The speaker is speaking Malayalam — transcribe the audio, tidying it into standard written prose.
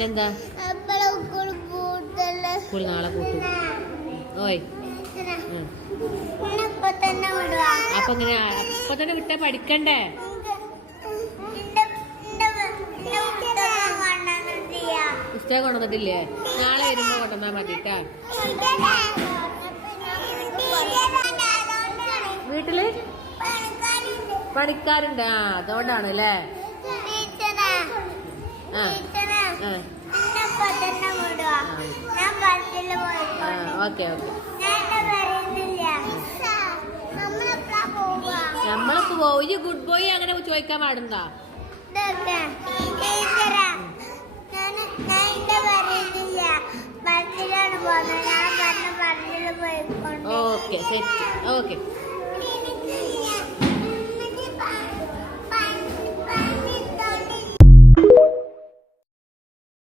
പിന്നെന്താ സ്കൂൾ നാളെ കൂട്ടും. ഓയ് അപ്പൊ ഇങ്ങനെ അപ്പൊ തന്നെ വിട്ടാ പഠിക്കണ്ടേ? പുസ്തകം കൊണ്ടുവന്നിട്ടില്ലേ? നാളെ വരുമ്പോ കൊണ്ടുവന്നാ മതിട്ടാ. വീട്ടില് പണിക്കാരുണ്ട്. ആ അതുകൊണ്ടാണ് അല്ലേ? Okay okay. നമ്മളിപ്പോ പോയി ഗുഡ് ബോയ് അങ്ങനെ ചോദിക്കാൻ പാടുണ്ടോ? Okay set. ഓക്കെ.